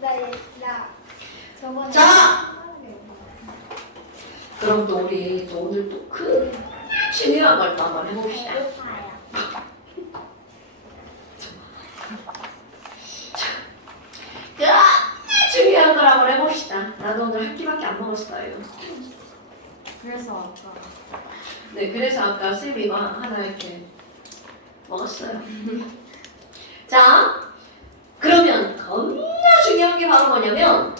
나 저번에 자, 그럼 또 우리 또 오늘 또 그 중요한 걸 또 한번 해봅시다. 배고파요. 그 중요한 걸 한번 해봅시다. 나도 오늘 한 끼밖에 안 먹었어요. 그래서 아까 네, 그래서 아까 쌤이가 하나 이렇게 먹었어요. 자, 그러면 겁나 중요한 게 바로 뭐냐면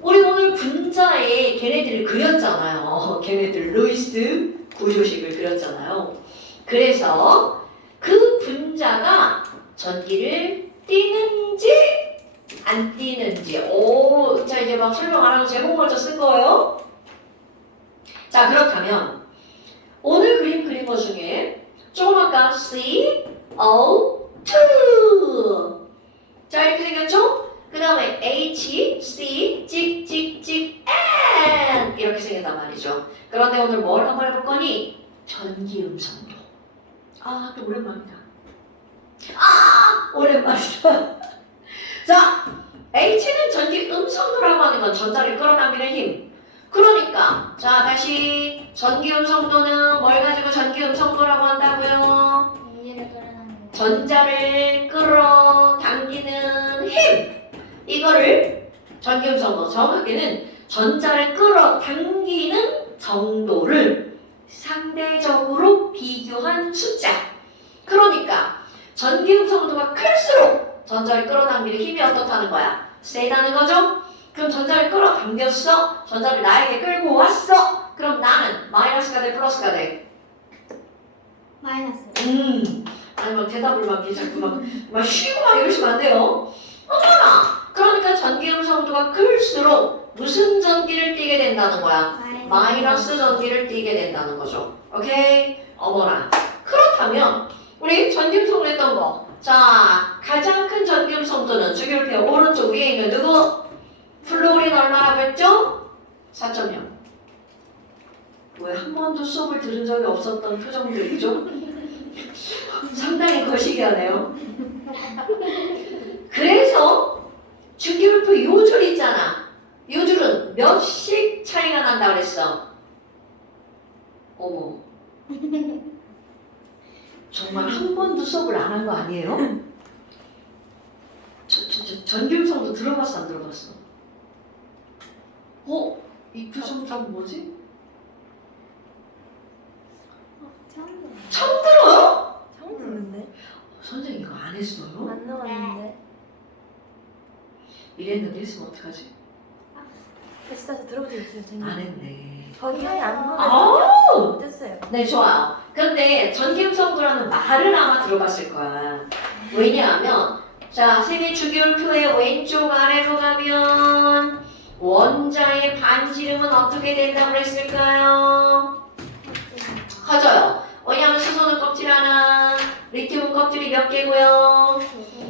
우리 오늘 분자에 걔네들을 그렸잖아요. 걔네들 루이스 구조식을 그렸잖아요. 그래서 그 분자가 전기를 띠는지 안 띠는지 자 이제 막 설명 안 하고 제목 먼저 쓸 거예요. 자 그렇다면 오늘 그린 것 중에 조금 아까 CO2 자 이렇게 생겼죠? 그 다음에 H, C, 찍찍찍, N 이렇게 생겼단 말이죠. 그런데 오늘 뭘 한번 해볼 거니? 전기 음성도. 아, 또 오랜만이다. 아, 오랜만이다. 자, H는 전기 음성도라고 하는 건 전자를 끌어당기는 힘. 그러니까 자 다시 전기 음성도는 뭘 가지고 전기 음성도라고 한다고요? 전자를 끌어당기는 힘. 이거를 전기 음성도 정확하게는 전자를 끌어당기는 정도를 상대적으로 비교한 숫자. 그러니까 전기 음성도가 클수록 전자를 끌어당기는 힘이 어떻다는 거야? 세다는 거죠? 그럼 전자를 끌어당겼어? 전자를 나에게 끌고 왔어? 그럼 나는 마이너스가 돼? 플러스가 돼? 마이너스. 아니 막 대답을 막 이렇게 자꾸 막 쉬고 막 이러시면 안 돼요. 어머나! 그러니까 전기 음성도가 클수록 무슨 전기를 띠게 된다는 거야? 마이너스 전기를 띠게 된다는 거죠. 오케이? 어머나. 그렇다면 우리 전기 음성도 했던 거. 자, 가장 큰 전기 음성도는 주기율표 오른쪽 위에 있는 누구? 플로린 얼마라고 했죠? 4.0. 왜 한 번도 수업을 들은 적이 없었던 표정들이죠? 상당히 거시기하네요. 그래서 주기율표 요줄 있잖아. 요줄은 몇씩 차이가 난다 그랬어? 어머. 정말 한 번도 수업을 안 한 거 아니에요? 전기음성도 들어봤어 안 들어봤어? 이 표정 좀 뭐지? 처음 들어요? 처음 듣는데? 선생님 이거 안 했어요? 안 나왔는데? 이랬는데 했으면 어떡하지? 다시 들어보세요 선생님. 안 했네. 저기 안 아우! 보내서 못했어요. 네 좋아요. 근데 전기음성도라는 말을 아마 들어봤을 거야. 왜냐하면 자 세미 주기율표의 왼쪽 아래로 가면 원자의 반지름은 어떻게 된다고 그랬을까요? 커져요. 왜냐하면 수소는 껍질 하나, 리튬은 껍질이 몇 개고요.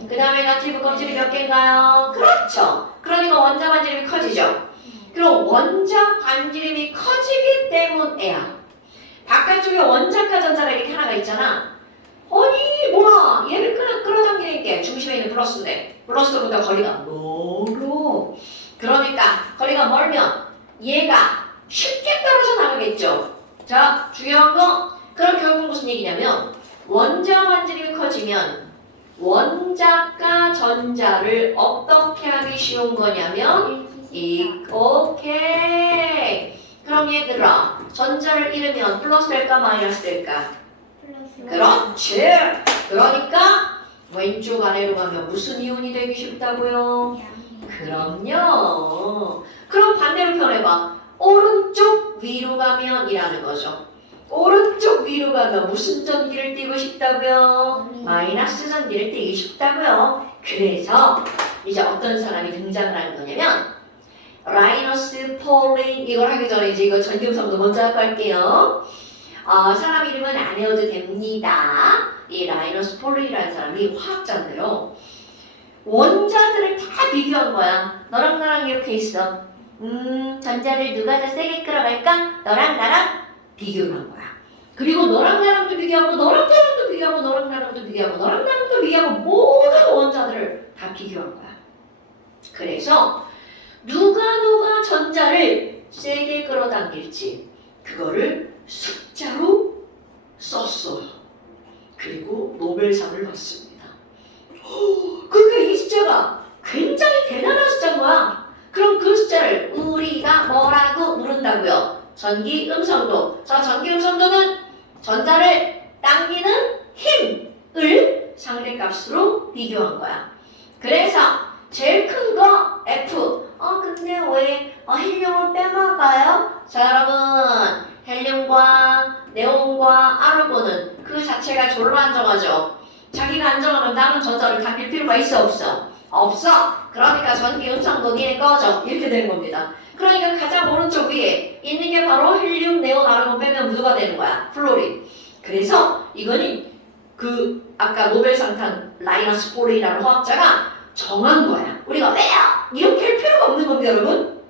그 다음에 나트륨 껍질이 몇 개인가요? 그렇죠. 그러니까 원자 반지름이 커지죠. 그럼 원자 반지름이 커지기 때문에야 바깥쪽에 원자가 전자가 이렇게 하나가 있잖아. 아니 뭐야 얘를 끌어당기는 게 중심에 있는 플러스인데 플러스보다 거리가 멀어. 그러니까 거리가 멀면 얘가 쉽게 떨어져 나가겠죠. 자 중요한 거 그럼 결국 무슨 얘기냐면 원자 반지름이 커지면 원자가 전자를 어떻게 하기 쉬운 거냐면 오케이. 그럼 얘들아 전자를 잃으면 플러스 될까 마이너스 될까? 그렇지. 그러니까 왼쪽 아래로 가면 무슨 이온이 되기 쉽다고요? 그럼요. 그럼 반대로 표현해봐. 오른쪽 위로 가면 이라는 거죠. 오른쪽 위로 가면 무슨 전기를 띠고 싶다고요? 마이너스 전기를 띠기 쉽다고요. 그래서 이제 어떤 사람이 등장을 하는 거냐면 라이너스 폴린 이걸 하기 전에 이제 이거 전기음성도 먼저 하고 할게요. 사람 이름은 안 외워도 됩니다. 이 라이너스 폴린이라는 사람이 화학자인데요. 원자들을 다 비교한 거야. 너랑 나랑 이렇게 있어. 전자를 누가 더 세게 끌어갈까? 너랑 나랑 비교를 한 거야. 그리고 너랑 나랑도 비교하고 너랑 나랑도 비교하고 너랑 나랑도 비교하고 너랑 나랑도 비교하고 모든 원자들을 다 비교한 거야. 그래서 누가 전자를 세게 끌어당길지 그거를 숫자로 썼어요. 그리고 노벨상을 받습니다. 그러니까 이 숫자가 굉장히 대단한 숫자인 거야. 그럼 그 숫자를 우리가 뭐라고 부른다고요? 전기 음성도. 자, 전기 음성도는 전자를 당기는 힘을 상대값으로 비교한 거야. 그래서 제일 큰 거 F. 근데 왜 헬륨을 빼먹어요? 자, 여러분, 헬륨과 네온과 아르곤은 그 자체가 졸로 안정하죠. 자기가 안정하면 다른 전자를 당길 필요가 있어 없어? 없어. 그러니까 전기 음성도 니네 꺼져. 이렇게 되는 겁니다. 그러니까 가장 오른쪽 위에 있는 게 바로 헬륨, 네온, 아르곤 빼면 누가 되는 거야? 플로린. 그래서 이거는 그 아까 노벨상 탄 라이너스 폴리라는 화학자가 정한 거야. 우리가 왜요? 이렇게 할 필요가 없는 겁니다, 여러분.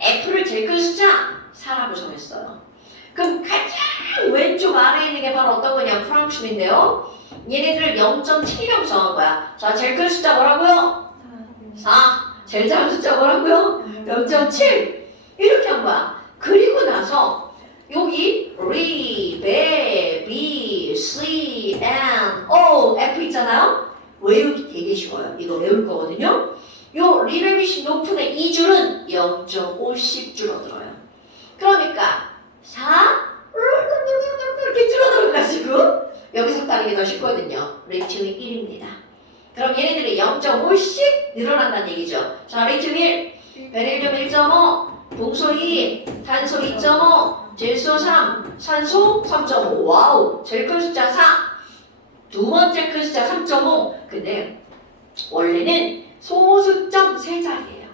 F를 제일 큰 숫자 4라고 정했어요. 그럼 가장 왼쪽 아래에 있는 게 바로 어떤 거냐? 프랑춤인데요. 얘네들을 0.7이라고 정한 거야. 자, 제일 큰 숫자 뭐라고요? 4. 제일 작은 숫자 뭐라고요? 0.7. 이렇게 한 거야. 그리고 나서 여기 리, 베, 비, C, N, O, F 있잖아요. 외우기 되게 쉬워요. 이거 외울 거거든요. 요 리베비시 높은의 2줄은 0.50 줄어들어요. 그러니까 4 이렇게 줄어들어가지고 여기서 따르기 더 쉽거든요. 리튬이 1입니다. 그럼 얘네들이 0.5씩 늘어난다는 얘기죠. 자, 리튬 1, 베릴륨 1.5, 동소 2, 탄소 2.5, 질소 3, 산소 3.5. 와우, 제일 큰 숫자 4. 두 번째 큰 숫자 3.5. 근데 원래는 소수점 3자리예요.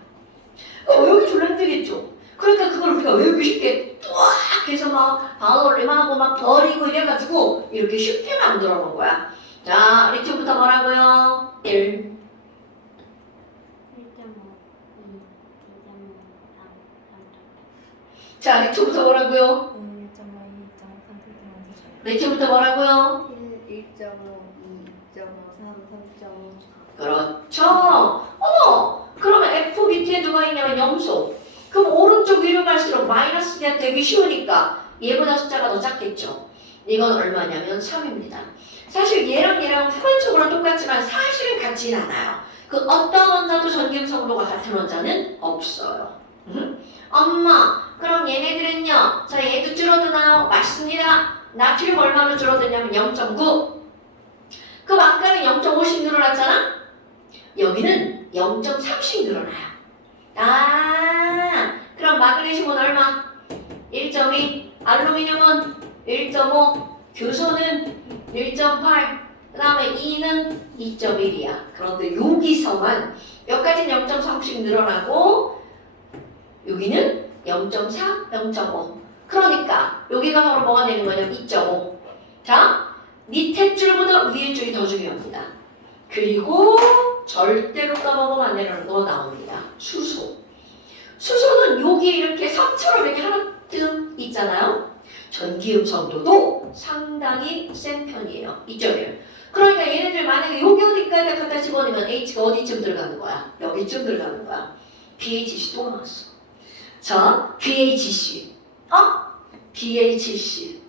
외우기 졸라 힘들겠죠. 그러니까 그걸 우리가 외우기 쉽게 뚜악 해서 막 반올림하고 막 버리고 이래가지고 이렇게 쉽게 만들어 놓은 거야. 자, 리튬부터 뭐라고요? 1. 1.5, 2.5, 3, 3. 자, 리튬부터 뭐라고요? 1.5, 2.3, 리튬부터 뭐라고요? 1, 1.5, 2, 2.5, 3, 3.5. 그렇죠. 그러면 F 밑에 누가 있냐면 염소. 그럼 오른쪽 위로 갈수록 마이너스가 되기 쉬우니까 얘보다 숫자가 더 작겠죠. 이건 얼마냐면 3입니다. 사실 얘랑 표면적으로 똑같지만 사실은 같지는 않아요. 그 어떤 원자도 전기음성도가 같은 원자는 없어요. 엄마, 그럼 얘네들은요. 자, 얘도 줄어드나요? 맞습니다. 나트륨 얼마로 줄어드냐면 0.9. 그럼 아까는 0.5씩 늘어났잖아? 여기는 0.3씩 늘어나요. 그럼 마그네슘은 얼마? 1.2, 알루미늄은 1.5, 교소는 1.8, 그 다음에 E는 2.1이야. 그런데 여기서만 여기까지는 0.3씩 늘어나고 여기는 0.4, 0.5. 그러니까 여기가 바로 뭐가 되는 거냐면 2.5. 자, 밑에 줄보다 위에 줄이 더 중요합니다. 그리고 절대로 까먹으면 안 되는 거 나옵니다. 수소. 수소는 여기에 이렇게 섬처럼 이렇게 하나 뜩 있잖아요. 전기음성도도 상당히 센 편이에요. 2.1. 그러니까 얘네들 만약에 여기 어디까지 갖다 집어넣으면 H가 어디쯤 들어가는 거야? 여기쯤 들어가는 거야. BHC 또 나왔어. 자, BHC. BHC.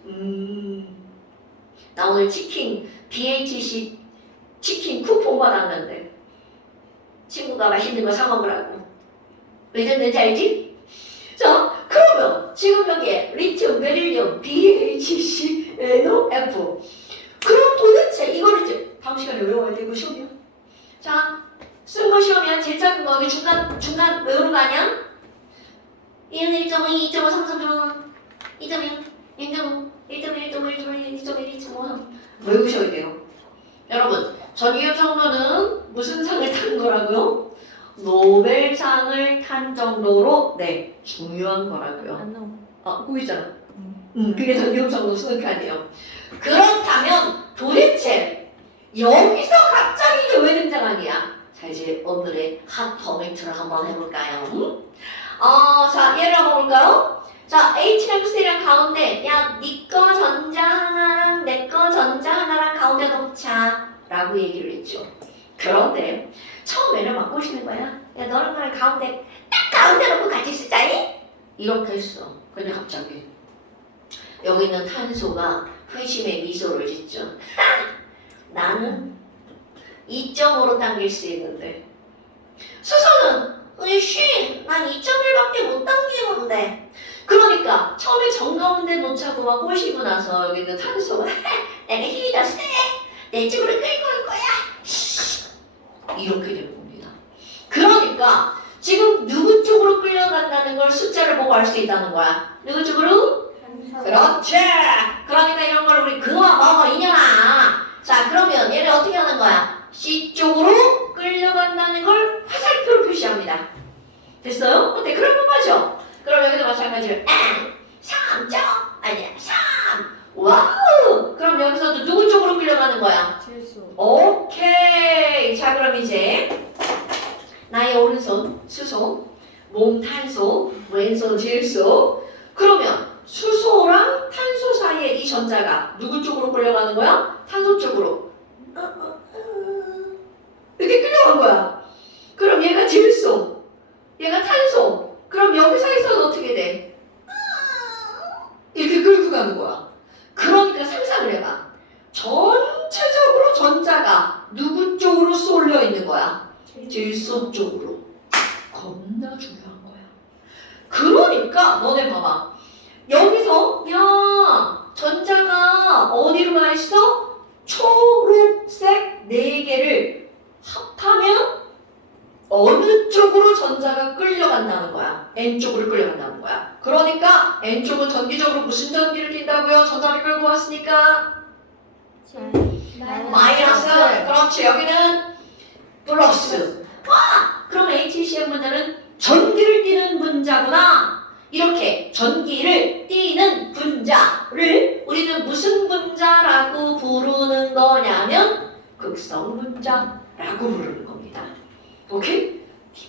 나 오늘 치킨, BHC 치킨 쿠폰 받았는데 친구가 맛있는 거 사 먹으라고. 왜 줬는지 알지? 자, 그러면 지금 여기에 리튬, 베릴륨, BHC, NOF. 그럼 도대체 이걸 이제 다음 시간에 외워야 되고 시험이요. 자, 쓴 거 시험이야. 제일 작은 거 여기 중간 외우는 거 아니야? 1, 1.2, 2.5, 3, 3.5, 2.1, 1.5, 1.1, 1.1, 2.1, 2.5 외우셔야 돼요. 여러분, 전기음성도는 무슨 상을 탄 거라고요? 노벨상을 탄 정도로 중요한 거라고요. 안 나오. 그거 있잖아. 그게 전기음성도 수능칸이에요. 그렇다면 도대체 여기서 갑자기 이게 왜 등장하냐? 자, 이제 오늘의 핫 포인트를 한번 해볼까요? 자, 예를 한번 볼까요? 자, H랑 C랑 가운데 니 거 전자 하나랑 내 거 전자 하나랑 가운데 놓자 라고 얘기를 했죠. 그런데 처음에는 막 꼬시는 거야. 야 너는 날 가운데 딱 가운데 놓고 같이 쓰자니? 이렇게 했어. 근데 갑자기 여기 있는 탄소가 회심의 미소를 짓죠. 나는 2.5로 당길 수 있는데 수소는 으이씨 난 2.1밖에 못 당기는데. 그러니까 처음에 정가운데 놓자고 막 꼬시고 나서 여기 있는 탄소가 내가 힘이 더 세. 내 쪽으로 끌고 올 거야. 이렇게 된 겁니다. 그러니까 지금 누구 쪽으로 끌려간다는 걸 숫자를 보고 알 수 있다는 거야. 누구 쪽으로? 그렇지. 그러니까 이런 걸 우리 그만 먹어 이년아. 자 그러면 얘를 어떻게 하는 거야? C 쪽으로 끌려간다는 걸 화살표로 표시합니다. 됐어요? 어때? 그럴 법하죠? 그럼 여기도 마찬가지로 3점 아니야 3. 와우. 그럼 여기서도 누구 쪽으로 끌려가는 거야? 질소. 오케이. 자 그럼 이제 나의 오른손 수소, 몸 탄소, 왼손 질소. 그러면 수소랑 탄소 사이에 이 전자가 누구 쪽으로 끌려가는 거야? 탄소 쪽으로. 이렇게 끌려간 거야. 그럼 얘가 질소, 얘가 탄소. 그럼 여기 사이에서는 어떻게 돼? 이렇게 끌고 가는 거야. 그러니까 상상을 해봐. 전체적으로 전자가 누구 쪽으로 쏠려 있는 거야? 질소 쪽으로. 겁나 중요한 거야. 그러니까 너네 봐봐. 여기서 야 전자가 어디로 가 있어? 초록색 4개를 합하면 어느 쪽으로 전자가 끌려간다는 거야? N쪽으로 끌려간다는 거야. 그러니까 N쪽은 전기적으로 무슨 전기를 띈다고요? 전자를 끌고 왔으니까 마이너스. 그렇지. 여기는 플러스. 와! 그럼 HCl 분자는 전기를 띠는 분자구나. 이렇게 전기를 띠는 분자를 우리는 무슨 분자라고 부르는 거냐면 극성 분자라고 부르는 겁니다. 오케이?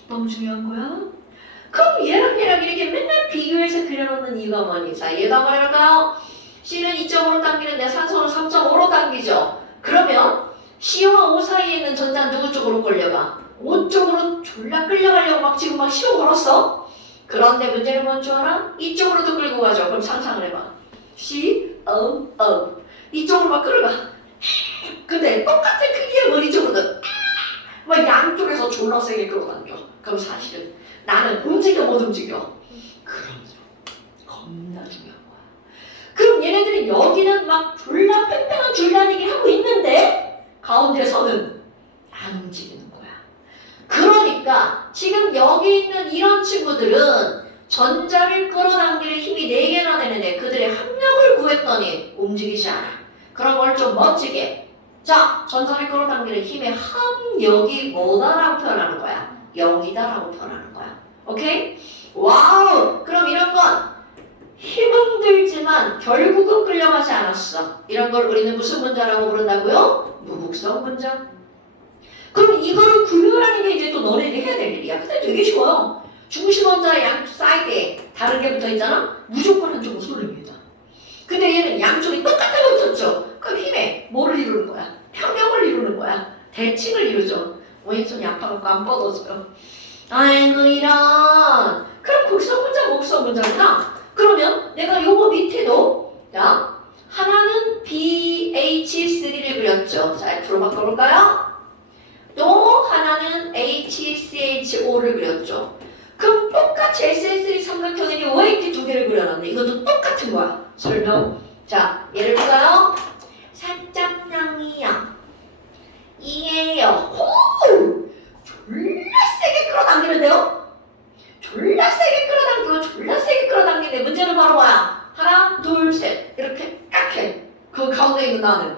너무 중요한 거야. 그럼 얘랑 이렇게 맨날 비교해서 그려놓는 이유가 뭐니? 자, 얘도 한번 해볼까요? C는 2.5로 당기는데 산소는 3.5로 당기죠. 그러면 C와 O 사이에 있는 전자는 누구 쪽으로 끌려가? O 쪽으로 졸라 끌려가려고 막 지금 막 시험 걸었어. 그런데 문제는 뭔 줄 알아? 이쪽으로도 끌고 가죠. 그럼 상상을 해봐. C, O, O. 이쪽으로 막 끌어가. 근데 똑같은 크기의 머리 쪽으로는 막 양쪽에서 졸라 세게 끌어당겨. 그럼 사실은 나는 움직여 못 움직여? 그럼 겁나 중요한 거야. 그럼 얘네들이 여기는 막 졸라 팽팽한 줄다니기 하고 있는데 가운데서는 안 움직이는 거야. 그러니까 지금 여기 있는 이런 친구들은 전자를 끌어당기는 힘이 4개나 되는데 그들의 합력을 구했더니 움직이지 않아. 그런 걸 좀 멋지게. 자, 전자를 끌어당기는 힘의 합력이 뭐다라고 표현하는 거야? 0이다라고 표현하는 거야. 오케이? 와우! 그럼 이런 건 힘은 들지만 결국은 끌려가지 않았어. 이런 걸 우리는 무슨 분자라고 부른다고요? 무극성 분자. 그럼 이거를 구별하는 게 이제 또 너네들이 해야 될 일이야. 근데 되게 쉬워요. 중심 원자의 양 사이드에 다른 게 붙어 있잖아? 무조건 한쪽으로 쏠립니다. 근데 얘는 양쪽이 똑같은 거 붙었죠? 그럼 힘에 뭐를 이루는 거야? 평형을 이루는 거야. 대칭을 이루죠. 왼손이 아파갖고 안 뻗어져요. 아이고 이런. 그럼 극성 분자, 목성 분자구나. 그러면 내가 요거 밑에도 자 하나는 BH3를 그렸죠. 자 F로 바꿔볼까요? 또 하나는 HCHO를 그렸죠. 그럼 똑같이 SN3 삼각형이니 왜 이렇게 2개를 그려놨네? 이것도 똑같은 거야. 설명. 자 예를 볼까요? 산짝낭이요. 이에요. 호! 졸라 세게 끌어당기는데요? 졸라 세게 끌어당기고 졸라 세게 끌어당기는데 문제는 바로 뭐야? 하나, 둘, 셋 이렇게 딱 해. 그 가운데 있는 나는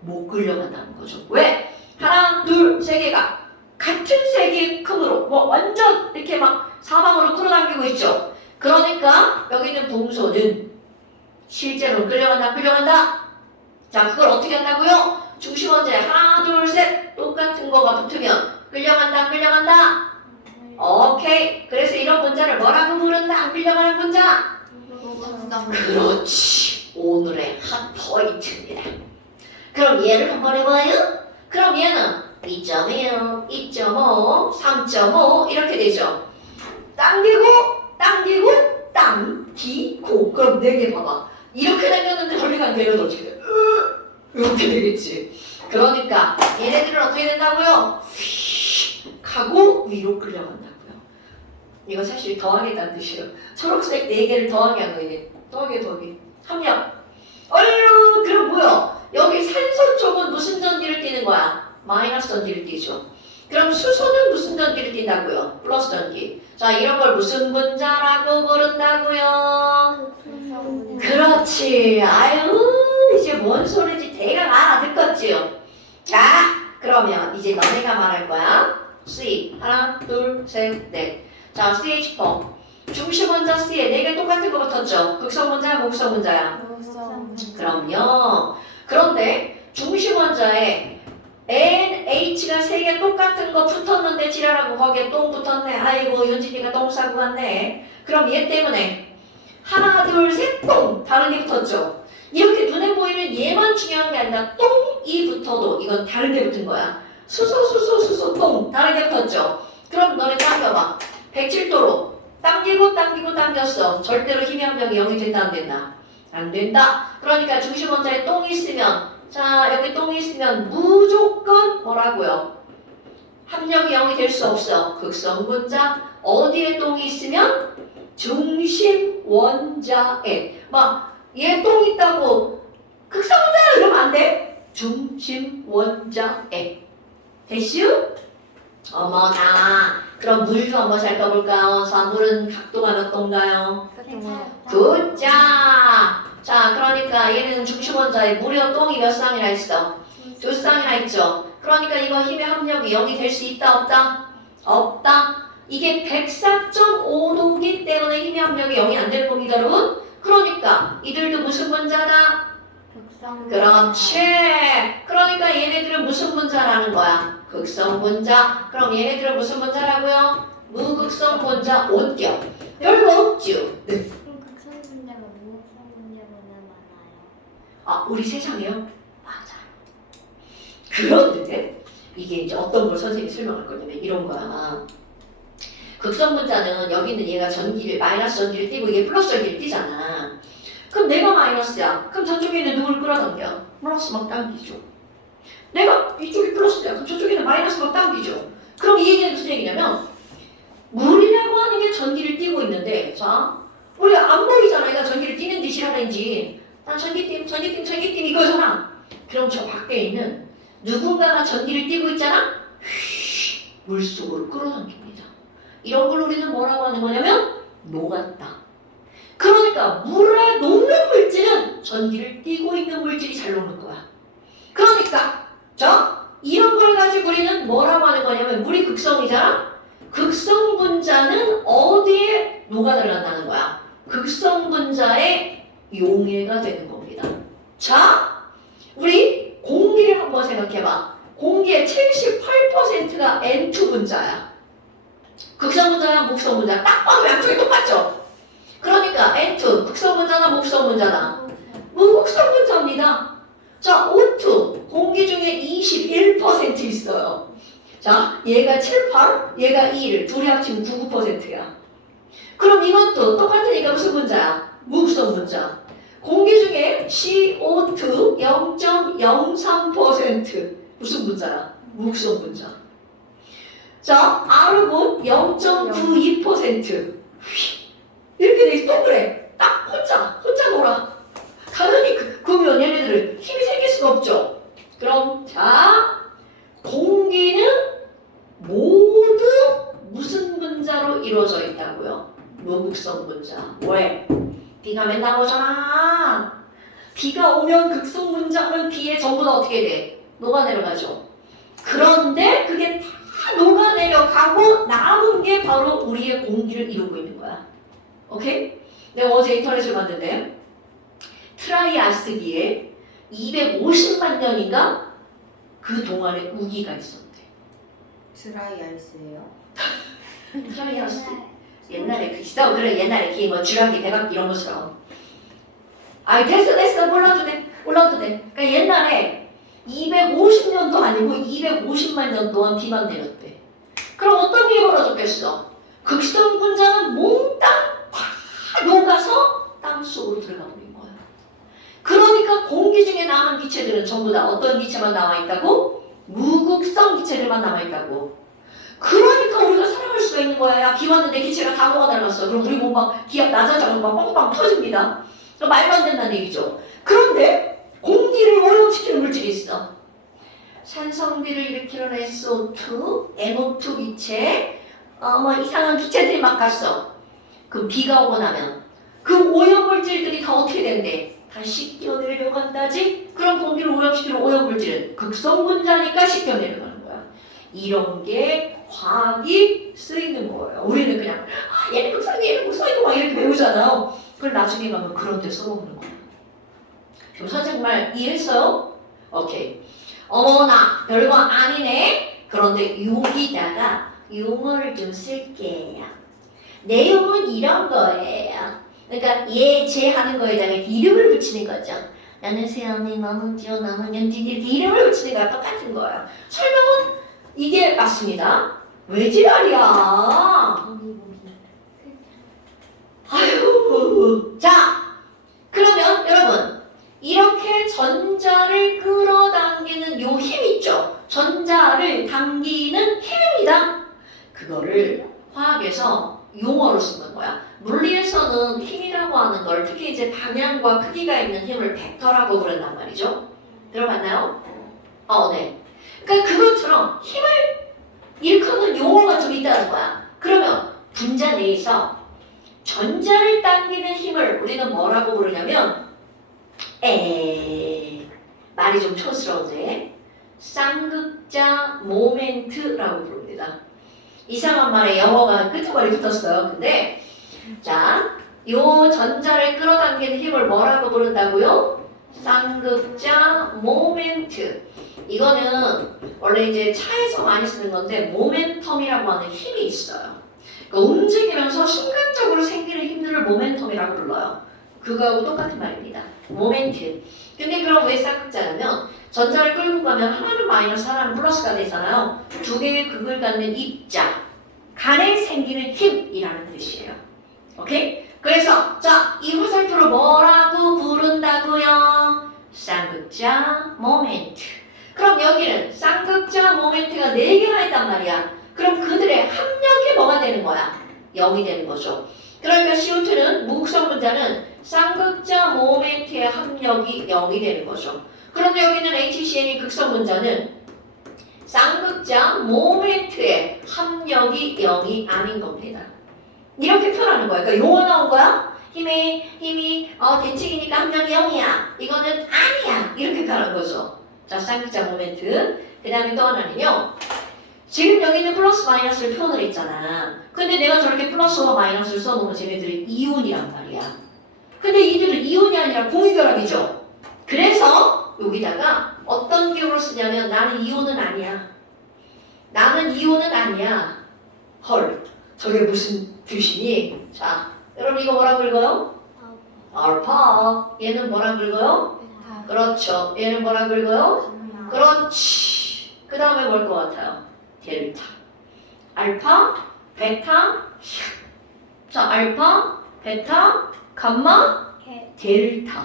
못 끌려간다는 거죠. 왜? 하나, 둘, 세 개가 같은 세기의 크기로 뭐 완전 이렇게 막 사방으로 끌어당기고 있죠. 그러니까 여기 있는 봉소는 실제로 끌려간다, 끌려간다. 자, 그걸 어떻게 한다고요? 중심 원자에 하나, 둘, 셋 똑같은 거가 붙으면 끌려간다, 끌려간다. 오케이. 그래서 이런 분자를 뭐라고 부른다? 안 끌려가는 분자? 그렇지. 오늘의 핫 포인트입니다. 그럼 얘를 한번 해봐요. 그럼 얘는 2.1, 2.5, 3.5 이렇게 되죠. 당기고 당기고 그럼 4개 봐봐. 이렇게 당겼는데 전리가 안 되면 어떻게 돼? 이렇게 되겠지. 그러니까 얘네들은 어떻게 된다고요? 가고 위로 끌려간다고요. 이거 사실 더하겠다는 뜻이에요. 초록색 4개를 더하게 하는 거예요. 더하기 합력. 어휴 그럼 뭐야? 여기 산소 쪽은 무슨 전기를 띠는 거야? 마이너스 전기를 띠죠. 그럼 수소는 무슨 전기를 띈다고요? 플러스 전기. 자 이런 걸 무슨 분자라고 부른다고요? 그렇지. 아유 이제 뭔 소리인지 대강 알아듣겠지요. 자 그러면 이제 너네가 말할 거야. C 하나 둘셋넷. 자 CH4 중심 원자 C에 4개 똑같은 거 붙었죠. 극성 분자야 목성 분자야? 그럼요. 그런데 중심 원자에 NH가 3개 똑같은 거 붙었는데 지랄하고 거기에 똥 붙었네. 아이고 윤진이가 똥 싸고 갔네. 그럼 얘 때문에 하나 둘 셋 똥 다른 게 붙었죠. 이렇게 눈에 보이는 얘만 중요한 게 아니라 똥이 붙어도 이건 다른 게 붙은 거야. 수소 똥 다른 게 붙었죠. 그럼 너네 당겨봐. 107도로 당기고 당겼어. 절대로 힘의 합력이 0이 된다 안 된다? 안 된다. 그러니까 중심 원자에 똥이 있으면 자 여기 똥이 있으면 무조건 뭐라고요? 합력이 0이 될 수 없어. 극성 분자 어디에 똥이 있으면 중심 원자에 막 얘 똥 있다고 극성 원자 이러면 안 돼. 중심 원자에 됐슈? 어머나 그럼 물도 한번 살펴볼까요? 자 물은 각도가 몇 도인가요? 굿자. 자 그러니까 얘는 중심 원자에 무려 똥이 몇 쌍이나 있어? 2쌍이나 있죠. 그러니까 이거 힘의 합력이 0이 될 수 있다 없다? 없다. 이게 104.5도기 때문에 힘의 합력이 0이 안 되는 겁니다 여러분. 그러니까 이들도 무슨 분자다? 그렇지. 그러니까 얘네들은 무슨 분자라는 거야? 극성 분자. 그럼 얘네들은 무슨 분자라고요? 무극성 분자 원격. 별거 없죠. 네. 그럼 극성 분자가 무극성 분자보다 많아요. 아 우리 세상에요? 맞아. 그런데 이게 이제 어떤 걸 선생님이 설명할 거냐면 이런 거야. 극성 분자는 여기 있는 얘가 전기를 마이너스 전기를 띠고 이게 플러스 전기를 띠잖아. 그럼 내가 마이너스야. 그럼 저쪽에 있는 누구를 끌어당겨? 플러스 막 당기죠. 내가 이쪽이 플러스야. 그럼 저쪽에는 마이너스 막 당기죠. 그럼 이 얘기는 무슨 얘기냐면 물이라고 하는 게 전기를 띠고 있는데 자 우리가 안 보이잖아. 얘가 전기를 띠는 듯이라든지 난 전기띠 이거잖아. 그럼 저 밖에 있는 누군가가 전기를 띠고 있잖아. 물속으로 끌어당깁니다. 이런 걸 우리는 뭐라고 하는 거냐면 녹았다. 그러니까 물에 녹는 물질은 전기를 띠고 있는 물질이 잘 녹는 거야. 그러니까 자 이런 걸 가지고 우리는 뭐라고 하는 거냐면 물이 극성이잖아. 극성 분자는 어디에 녹아들어간다는 거야? 극성 분자의 용해가 되는 겁니다. 자 우리 공기를 한번 생각해봐. 공기의 78%가 N2 분자야. 극성 분자야 목성 분자 딱 봐도 양쪽이 똑같죠? 그러니까 N2 극성 분자나 목성 분자나 무극성 분자입니다. 자 O2 공기 중에 21% 있어요. 자 얘가 7, 8 얘가 1 둘이 합치면 99%야. 그럼 이것도 똑같으니까 무슨 분자야? 무극성 분자. 공기 중에 CO2 0.03% 무슨 분자야? 무극성 분자. 자, 아르곤 0.92% 이렇게 돼 있어. 동그래. 딱 혼자 놀아. 당연히 그러면 얘네들은 힘이 생길 수가 없죠. 그럼 자, 공기는 모두 무슨 분자로 이루어져 있다고요? 무극성 분자. 왜? 비가 맨날 오잖아. 비가 오면 극성 분자는 비에 전부 다 어떻게 돼? 녹아내려가죠. 그런데 그게 다 녹아내려가고 남은 게 바로 우리의 공기를 이루고 있는 거야. 오케이? 내가 어제 인터넷을 봤는데 트라이아스기에 250만 년인가 그 동안에 우기가 있었대. 드라이 아이스예요? 트라이아스 옛날에 그 있어. 그래 옛날에 뭐 주라기 대박기 이런 것처럼. 아이 됐어 몰라도 돼. 그러니까 옛날에 250년도 아니고 250만 년 동안 비만 내렸대. 그럼 어떤 일이 벌어졌겠어? 극성 분자는 몽땅 다 녹아서 땅속으로 들어가 버린 거야. 그러니까 공기 중에 남은 기체들은 전부 다 어떤 기체만 남아 있다고? 무극성 기체들만 남아 있다고. 그러니까 우리가 살아갈 수가 있는 거야. 야, 비 왔는데 기체가 다 녹아달랐어. 그럼 우리 몸 막 기압 낮아져서 막 빵빵 터집니다. 말도 안 된다는 얘기죠. 그런데 공기를 오염시키는 물질이 있어. 산성비를 일으키는 SO2, NO2 기체, 뭐 이상한 기체들이 막 갔어. 그럼 비가 오고 나면 그 오염물질들이 다 어떻게 된대? 다 씻겨 내려간다지? 그럼 공기를 오염시키는 오염물질은 극성분자니까 씻겨 내려가는 거야. 이런 게 과학이 쓰이는 거예요. 우리는 그냥 얘는 극성이 얘는 극성이고 막 이렇게 배우잖아요. 그걸 나중에 가면 그런 데 써먹는 거예요. 그럼 선생님 말 이해했어요? 오케이. 어머나 별거 아니네. 그런데 여기다가 유머를 좀 쓸게요. 내용은 이런 거예요. 그러니까 얘, 쟤 하는 거에다가 이름을 붙이는 거죠. 나는 세연이, 너는 지호, 나는 연지 이렇게 이름을 붙이는 거랑 똑같은 거예요. 설명은 이게 맞습니다. 왜 지랄이야? 아유, 자, 그러면 여러분 이렇게 전자를 끌어당기는 요 힘 있죠? 전자를 당기는 힘입니다. 그거를 화학에서 용어로 쓰는 거야. 물리에서는 힘이라고 하는 걸 특히 이제 방향과 크기가 있는 힘을 벡터라고 부른단 말이죠. 들어봤나요? 네. 그러니까 그것처럼 힘을 일컫는 용어가 좀 있다는 거야. 그러면 분자 내에서 전자를 당기는 힘을 우리는 뭐라고 부르냐면 말이 좀 촌스러운데 쌍극자 모멘트라고 부릅니다. 이상한 말에 영어가 끄트머리 붙었어요. 근데 자, 요 전자를 끌어당기는 힘을 뭐라고 부른다고요? 쌍극자 모멘트. 이거는 원래 이제 차에서 많이 쓰는 건데 모멘텀이라고 하는 힘이 있어요. 그러니까 움직이면서 순간적으로 생기는 힘들을 모멘텀이라고 불러요. 그거하고 똑같은 말입니다. 모멘트. 근데 그럼 왜 쌍극자냐면 전자를 끌고 가면 하나는 마이너스 하나는 플러스가 되잖아요. 두 개의 극을 갖는 입자 간에 생기는 힘이라는 뜻이에요. 오케이? 그래서 자, 이 화살표를 뭐라고 부른다고요? 쌍극자 모멘트. 그럼 여기는 쌍극자 모멘트가 4개나 있단 말이야. 그럼 그들의 합력이 뭐가 되는 거야? 0이 되는 거죠. 그러니까 CO2는 무극성 분자는 쌍극자 모멘트의 합력이 0이 되는 거죠. 그런데 여기는 HCN이 극성 분자는 쌍극자 모멘트의 합력이 0이 아닌 겁니다. 이렇게 표현하는 거야. 그러니까 용어 나온 거야? 힘이 대칭이니까 합력이 0이야. 이거는 아니야. 이렇게 표현하는 거죠. 자, 쌍극자 모멘트. 그 다음에 또 하나는요. 지금 여기는 플러스 마이너스를 표현을 했잖아. 근데 내가 저렇게 플러스와 마이너스를 써놓으면 쟤네들이 이온이란 말이야. 근데 이들은 이온이 아니라 공유결합이죠. 그래서 여기다가 어떤 기호를 쓰냐면 나는 이온은 아니야. 나는 이온은 아니야. 헐, 저게 무슨 뜻이니? 자, 여러분 이거 뭐라고 읽어요? 알파. 얘는 뭐라고 읽어요? 그렇죠. 얘는 뭐라고 읽어요? 그렇지. 그 다음에 뭘 것 같아요? 델타. 알파, 베타. 자, 알파, 베타, 감마, 델타.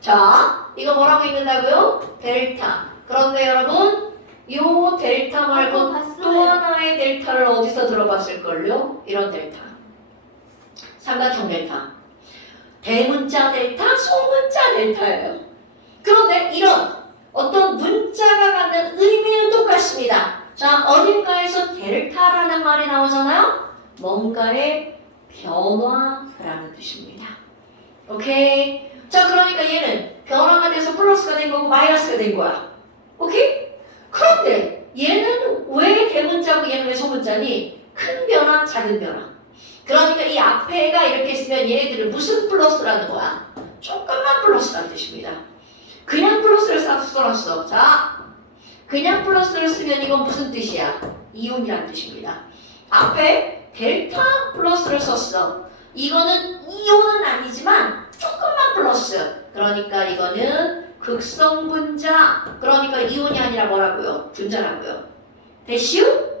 자, 이거 뭐라고 읽는다고요? 델타. 그런데 여러분, 요 델타 말고 또 하나의 델타를 어디서 들어봤을걸요? 이런 델타. 삼각형 델타. 대문자 델타, 소문자 델타예요. 그런데 이런 어떤 문자가 갖는 의미는 똑같습니다. 자, 어딘가에서 델타라는 말이 나오잖아요? 뭔가의 변화라는 뜻입니다. 오케이? 자, 그러니까 얘는 변화가 돼서 플러스가 된 거고 마이너스가 된 거야. 오케이? 그런데 얘는 왜 대문자고 얘는 왜 소문자니? 큰 변화, 작은 변화. 그러니까 이 앞에가 이렇게 있으면 얘네들은 무슨 플러스라는 거야? 조금만 플러스라는 뜻입니다. 그냥 플러스를 써놨어. 자, 그냥 플러스를 쓰면 이건 무슨 뜻이야? 이온이라는 뜻입니다. 앞에 델타 플러스를 썼어. 이거는 이온은 아니지만 조금만 플러스. 그러니까 이거는 극성 분자. 그러니까 이온이 아니라 뭐라고요? 분자라고요. 됐슈?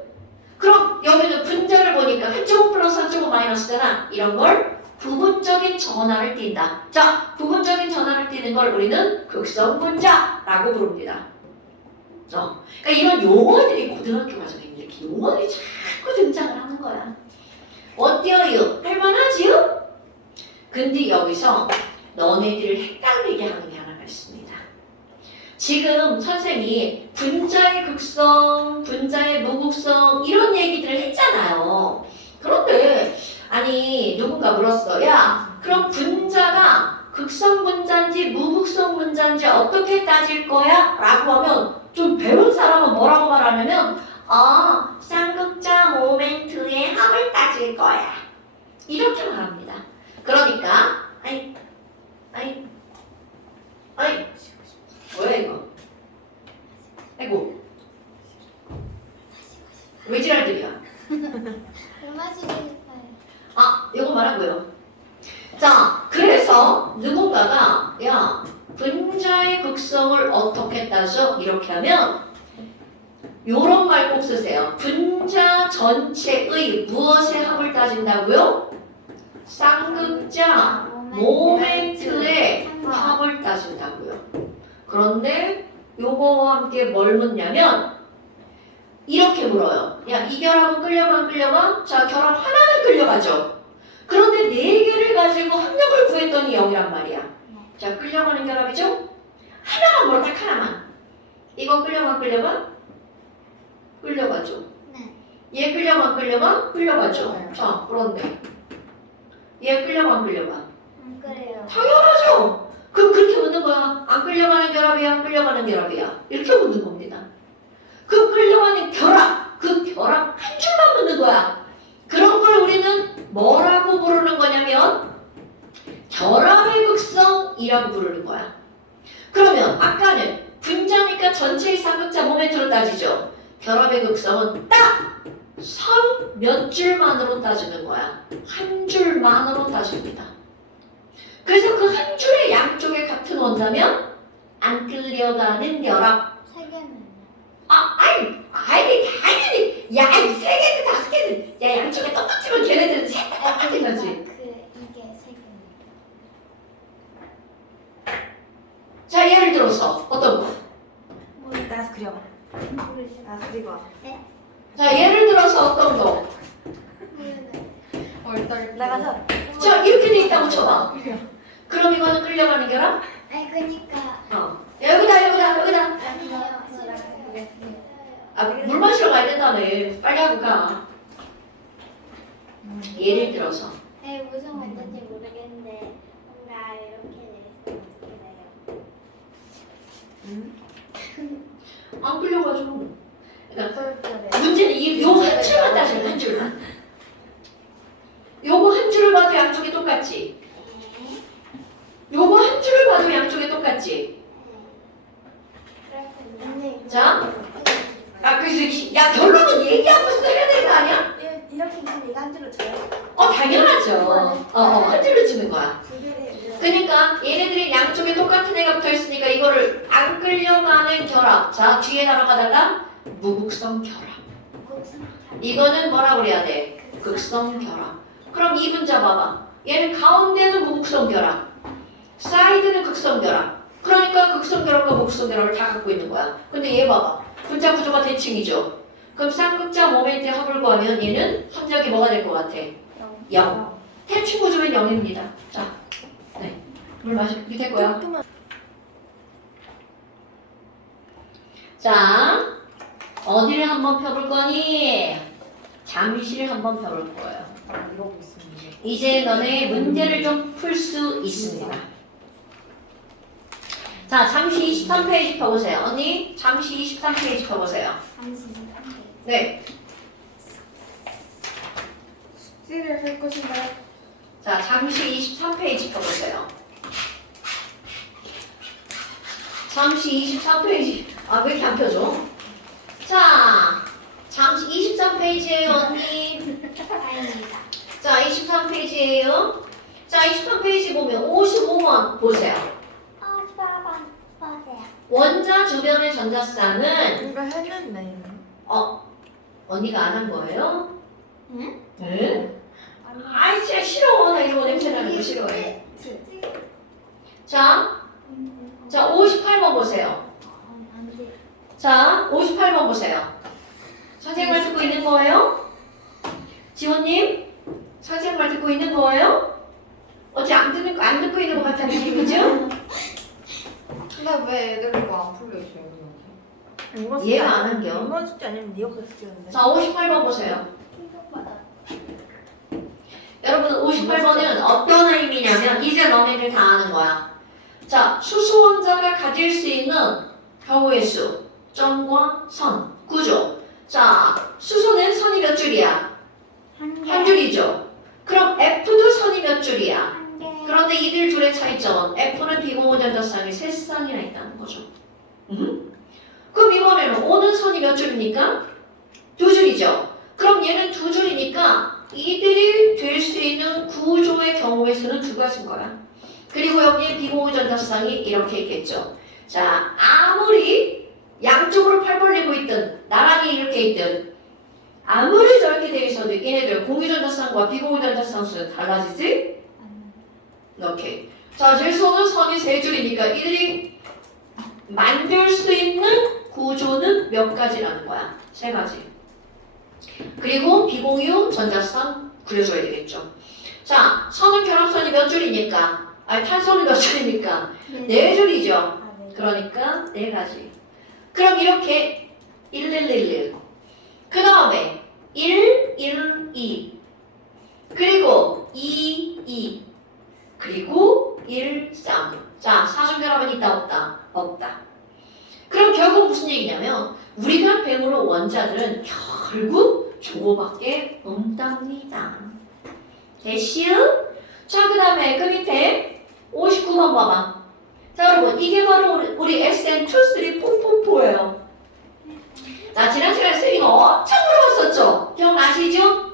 그럼 여기는 분자를 보니까 한쪽은 플러스 한쪽은 마이너스잖아. 이런 걸 부분적인 전하를 띈다. 자, 부분적인 전하를 띠는 걸 우리는 극성 분자라고 부릅니다. 그러니까 이런 용어들이 고등학교 과정에 이렇게 용어들이 자꾸 등장을 하는 거야. 어때요? 할만하지요? 근데 여기서 너네들을 헷갈리게 하는 게 하나가 있습니다. 지금 선생님이 분자의 극성, 분자의 무극성 이런 얘기들을 했잖아요. 그런데 아니 누군가 물었어. 야, 그럼 분자가 극성 분자인지 무극성 분자인지 어떻게 따질 거야? 라고 하면 좀 배운 사람은 뭐라고 말하냐면 쌍극자 모멘트의 합을 따질 거야. 이렇게 말합니다. 그러니까 아이 뭐야 이거? 아이고 왜 지랄들이야? 이거 말하고요. 자, 그래서 누군가가 야 분자의 극성을 어떻게 따져? 이렇게 하면 요런 말 꼭 쓰세요. 분자 전체의 무엇의 합을 따진다고요? 쌍극자 모멘트의 합을 따진다고요. 그런데 요거와 함께 뭘 묻냐면 이렇게 물어요. 야, 이 결합은 끌려가 안 끌려가? 자, 결합 하나는 끌려가죠. 그런데 4개를 가지고 합력을 구했더니 0이란 말이야. 자, 끌려가는 결합이죠? 하나만 물어, 딱 하나만. 이거 끌려가 안 끌려가? 끌려가죠. 얘 끌려가 안 끌려가? 끌려가죠. 자, 그런데 얘 끌려가 안 끌려가? 당연하죠. 그럼 그렇게 묻는 거야. 안 끌려가는 결합이야? 끌려가는 결합이야? 이렇게 묻는 겁니다. 그 끌려가는 결합, 그 결합 한 줄만 묻는 거야. 그런 걸 우리는 뭐라고 부르는 거냐면 결합의 극성이라고 부르는 거야. 그러면 아까는 분자니까 전체의 쌍극자 모멘트로 따지죠. 결합의 극성은 딱 선 몇 줄만으로 따지는 거야. 한 줄만으로 따집니다. 그래서 그 한 줄의 양쪽에 같은 원자면 안 끌려가는 결합. 당연히 야, 이 3개든 5개든 야, 양쪽에 똑같으면 걔네들은 셋 다 똑같은 거지. 자, 예를 들어서 어떤 거? 나가서 그려봐. 나가서 그리고 와. 자, 예를 들어서 어떤 거? 나가서. 자, 이렇게 돼 있다고 쳐봐. 그럼 이거는 끌려가는 결합? 여기다. 물 마시러 가야 된다며. 빨리 하고 가. 예를 들어서 무슨 원자인지 모르겠는데 뭔가 이렇게 돼있으면 어떻게 돼요? 안 끌려가지고. 그러니까 문제는 요 한 줄만 따지면 한 줄만. 요거 한 줄을 봐도 양쪽이 똑같지. 요거 한 줄을 봐도 양쪽이 똑같지. 자, 그래서 야 결론은 얘기하고서 해야 되는 거 아니야? 이렇게 있으면 이거 한 줄로 쳐요? 당연하죠. 한 줄로 치는 거야. 두 개를. 그러니까 얘네들이 양쪽에 똑같은 애가 붙어 있으니까 이거를 안 끌려가는 결합. 자, 뒤에 단어가 달라. 무극성 결합. 이거는 뭐라고 그래야 돼? 극성 결합. 그럼 이 분자 봐봐. 얘는 가운데는 무극성 결합. 사이드는 극성 결합. 그러니까 극성 결합과 무극성 결합을 다 갖고 있는 거야. 근데 얘 봐봐. 분자 구조가 대칭이죠. 그럼 쌍극자 모멘트의 합을 구하면 얘는 합력이 뭐가 될 것 같아? 0. 대칭 구조면 0입니다. 자, 네. 물 마시, 밑에 거야. 자, 어디를 한번 펴볼 거니? 잠시를 한번 펴볼 거예요. 이러고 있습니다. 이제 너네 문제를 좀 풀 수 있습니다. 자, 잠시 23페이지 펴보세요. 언니, 잠시 23페이지 펴보세요. 네. 숙제를 할 것인가요? 자, 잠시 23페이지 펴보세요. 잠시 23페이지. 왜 이렇게 안 펴져? 자, 잠시 23페이지에요, 언니. 자, 23페이지에요. 자, 23페이지 보면 55번 보세요. 원자 주변의 전자쌍은 이거 했는데. 언니가 안 한 거예요? 응? 응? 아이 진짜 싫어. 나 이런 거 냄새 나는 거 싫어해. 자 58번 보세요. 안 돼. 자 58번 보세요. 선생님 말 듣고 있는 거예요? 지호님? 선생님 말 듣고 있는 거예요? 어째 안 듣고 있는 것 같은 느낌이죠? 근데 왜 애들 이거 안 풀려 있어요? 이번 이해가 안 한겨. 이번 숙제 아니면 네 옆에 숙제였는데. 자 58번 보세요. 충격받아. 여러분 58번은 어떤 의미냐면 이제 너네들 다 아는 거야. 자 수소 원자가 가질 수 있는 경우의 수, 점과 선, 구조. 자 수소는 선이 몇 줄이야? 한 줄이죠. 그럼 F도 선이 몇 줄이야? 한 개. 그런데 이들 둘의 차이점은 F는 비공유 전자쌍이 3쌍이나 있다는 거죠. 그럼 이번에는 O는 선이 몇 줄입니까? 2줄이죠. 그럼 얘는 2줄이니까 이들이 될 수 있는 구조의 경우의 수는 2가지인 거야. 그리고 여기에 비공유 전자쌍이 이렇게 있겠죠. 자, 아무리 양쪽으로 팔 벌리고 있든 나란히 이렇게 있든 아무리 저렇게 되어 있어도 얘네들 공유 전자쌍과 비공유 전자쌍 수는 달라지지? 오케이. 자, 질소는 선이 3줄이니까 이들이 만들 수 있는 구조는 몇 가지라는 거야? 3가지. 그리고 비공유 전자쌍 그려줘야 되겠죠. 자, 선은 결합선이 몇 줄이니까? 아니, 탄소는 몇 줄이니까? 4줄이죠. 아, 네. 그러니까 4가지. 그럼 이렇게 1, 1, 1, 1. 그 다음에 1, 1, 2. 그리고 2, 2. 그리고 1, 3. 자, 사중결합은 있다 없다? 없다. 그럼 결국 무슨 얘기냐면 우리가 배우는 원자들은 결국 저거밖에 없답니다. 됐시요? 자, 그 다음에 그 밑에 59번 봐봐. 자, 여러분 이게 바로 우리 SN23444예요. 자, 지난 시간에 쌤이가 엄청 물어봤었죠? 기억나시죠?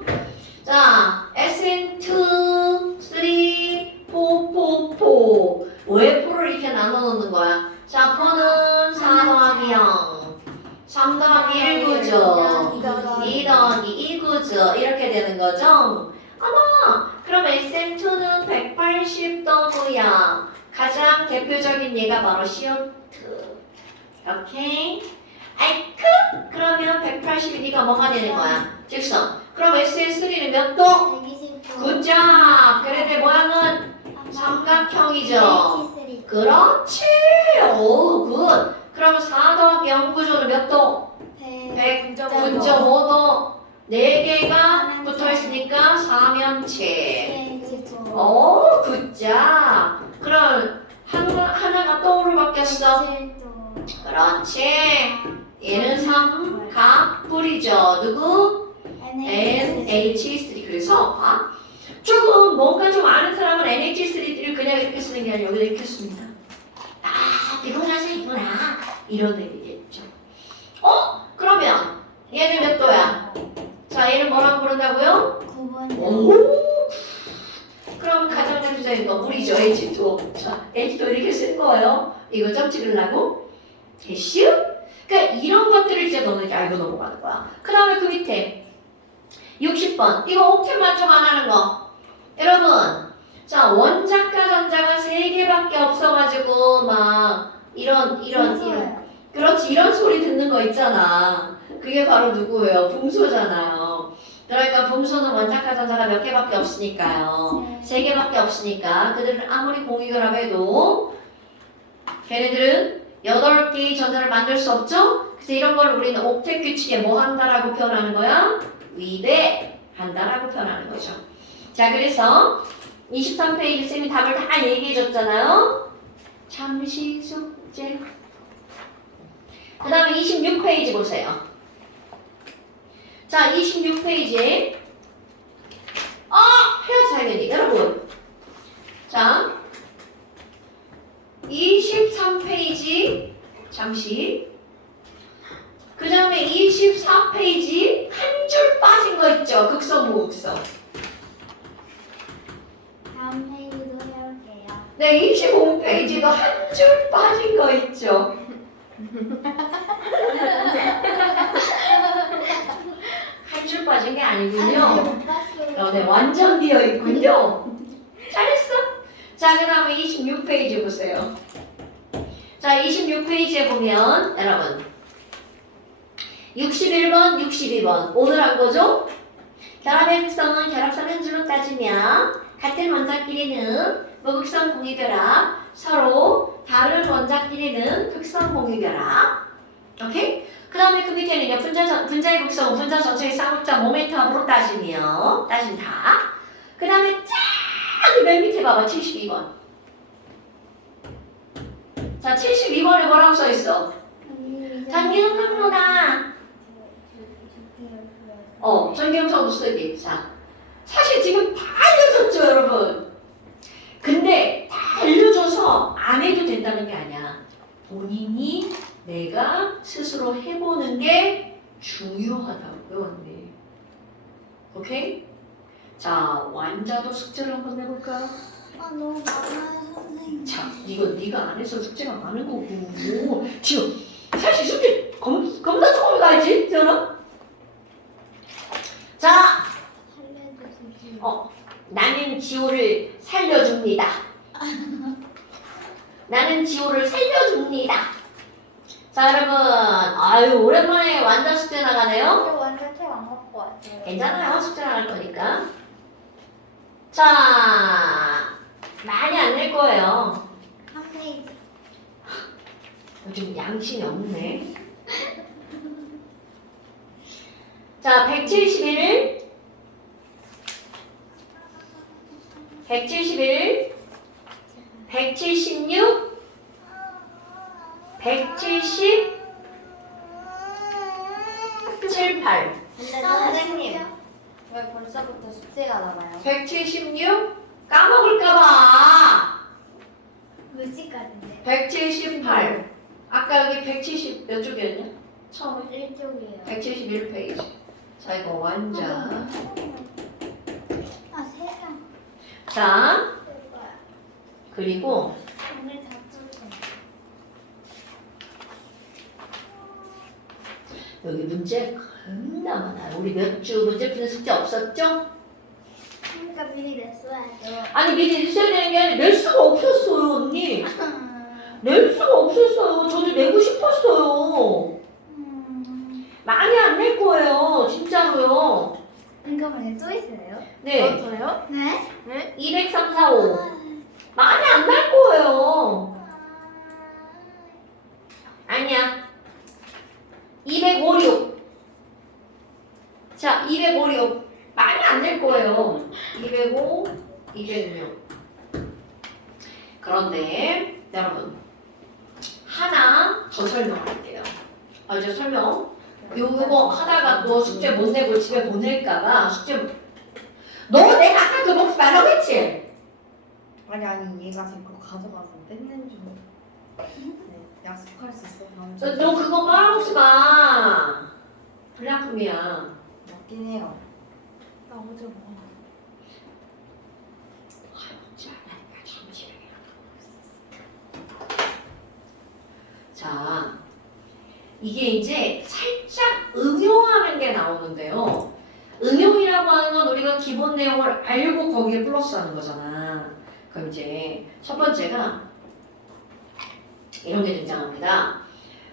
자, SN23444 왜 포를 이렇게 나눠 놓는 거야? 자, 포는 4 더하기 0, 3 더하기 1 구죠. 2 더하기 2 구죠. 이렇게 되는 거죠? 어머, 그럼 SM2는 180 더고요. 가장 대표적인 예가 바로 CO2. 오케이? 아이쿠! 그러면 180이니까 뭐가 되는 거야? 직선. 그럼 SN3는 몇 도? 120도. 굿잡! 그래도 모양은 삼각형이죠. 그렇지! 오, 굿! 그럼 4 더하기 0 구조는 몇 도? 109.5도. 4개가 붙어있으니까 사면체. 오, 굿잡! 그럼 하나가 또로 바뀌었어. 그렇지. 얘는 삼각뿔이죠. 누구? NH3. 그래서 봐. 조금 뭔가 좀 아는 사람은 NH3를 그냥 이렇게 쓰는 게 아니라 여기다 이렇게 씁니다. 아, 비공유전자이구나. 이런 의미겠죠. 그러면 얘는 몇 도야? 자, 얘는 뭐라고 부른다고요? 9번. 오. 그럼 가장 대표적인 거 물이죠. H2O. 자, H2O 이렇게 쓴 거예요. 이거 점 찍으려고. 됐슈? 그러니까 이런 것들을 이제 너는 알고 넘어가는 거야. 그 다음에 그 밑에 60번. 이거 옥텟 만족 안 하는 거. 여러분, 자, 원자과 전자가 3개밖에 없어가지고 막 이런 그렇지, 이런 소리 듣는 거 있잖아. 그게 바로 누구예요? 분소잖아요. 그러니까 분소는 원자과 전자가 몇 개밖에 없으니까요. 3개밖에 없으니까 그들은 아무리 공유결합해도 걔네들은 8개의 전자를 만들 수 없죠? 그래서 이런 걸 우리는 옥텟 규칙에 뭐 한다라고 표현하는 거야? 위배한다라고 표현하는 거죠. 자, 그래서 23페이지 쌤이 답을 다 얘기해 줬잖아요. 잠시 숙제. 그 다음에 26페이지 보세요. 자, 26페이지에 해야지 당연히 여러분. 자, 23페이지 잠시. 그 다음에 24페이지 한 줄 빠진 거 있죠? 극성, 무극성. 다음 페이지도 해볼게요. 네, 25페이지도 한 줄 빠진 거 있죠? 한 줄 빠진 게 아니군요. 못 봤어요. 네, 완전 비어 있군요. 잘했어. 자, 그 다음에 26페이지 보세요. 자, 26페이지에 보면 여러분 61번, 62번 오늘 한 거죠? 결합의 특성은 결합선 한 줄로 따지며 같은 원자끼리는 무극성 공유결합, 서로 다른 원자끼리는 극성 공유결합. 오케이? 그 다음에 그 밑에는요 분자의 극성은 분자 전체의 쌍극자 모멘트합으로 따진다. 그 다음에 맨 밑에 봐봐 72번. 자 72번에 뭐라고 써있어? 전기성 항로다. 전기음성도 쓰기. 자, 사실 지금 다 알려줬죠, 여러분. 근데 다 알려줘서 안 해도 된다는 게 아니야. 본인이 내가 스스로 해보는 게 중요하다고요, 언니. 오케이? 자, 완자도 숙제를 한번 해볼까? 아 너무 많아요 선생님. 자, 이건 네가 안 해서 숙제가 많은 거고. 지금 사실 숙제 겁나 조금 가야지, 지연아. 자, 살려주세요. 나는 지호를 살려줍니다. 나는 지호를 살려줍니다. 자, 여러분, 아유 오랜만에 완전 숙제 나가네요. 저 완전 책안 갖고 왔어요. 괜찮아요, 숙제 나갈 거니까. 자, 많이 안 낼 거예요. 한 페이지. 요즘 양심이 없네. 자, 171, 171, 176, 170, 78, 근데 선생님 왜 벌써부터 숙제가 나와요? 176, 까먹을까봐. 몇 시까지인데? 178. 아까 여기 170 몇 쪽이었냐? 처음에? 1쪽이에요. 171페이지. 자, 이거 완자. 아 3장. 자, 그리고 오늘 다 풀고. 여기 문제 겁나 많아요. 우리 몇 주 문제 푸는 숙제 없었죠? 그러니까 미리 냈어야죠. 아니 미리 있어야 되는 게 아니라 낼 수가 없었어요, 언니. 낼 수가 없었어요. 저도 내고 싶었어요. 많이 안 낼 거예요, 진짜로요. 잠깐만요. 또 있어요? 네, 저요? 네? 네? 203, 4, 5. 많이 안 날 거예요. 아니야. 205, 6. 자, 205, 6. 많이 안 될 거예요. 205, 206. 그런데 여러분 하나 더 설명할게요. 이제 설명. 요거 하다가 너 숙제 못 내고 집에 보낼까봐 숙제 너 내가 아까 그 먹지 말라고 했지? 아니 얘가 제 거 가져가서 뺏는 줄. 네, 약속할 수 있어 다음 너 주에. 그거 빨아먹지 마. 불량품이야. 맞긴 해요. 나 어제 먹어. 먹지 않으니까 잠시만요. 자, 이게 이제 살짝 응용하는 게 나오는데요. 응용이라고 하는 건 우리가 기본 내용을 알고 거기에 플러스하는 거잖아. 그럼 이제 첫 번째가 이런 게 등장합니다.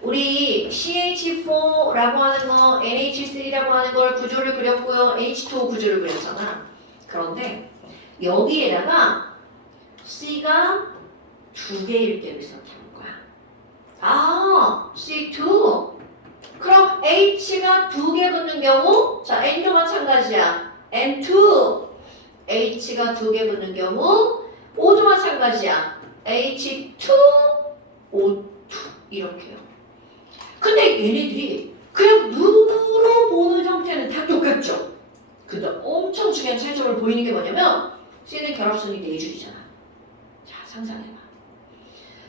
우리 CH4라고 하는 거, NH3라고 하는 걸 구조를 그렸고요. H2O 구조를 그렸잖아. 그런데 여기에다가 C가 두 개일 때를 생각하는 거야. 아, C2. 그럼 H가 두 개 붙는 경우, 자, N도 마찬가지야. N2. H가 두 개 붙는 경우, O도 마찬가지야. H2, O2. 이렇게요. 근데 얘네들이 그냥 눈으로 보는 형태는 다 똑같죠? 근데 엄청 중요한 차이점을 보이는 게 뭐냐면 C는 결합선이 4줄이잖아. 자, 상상해봐.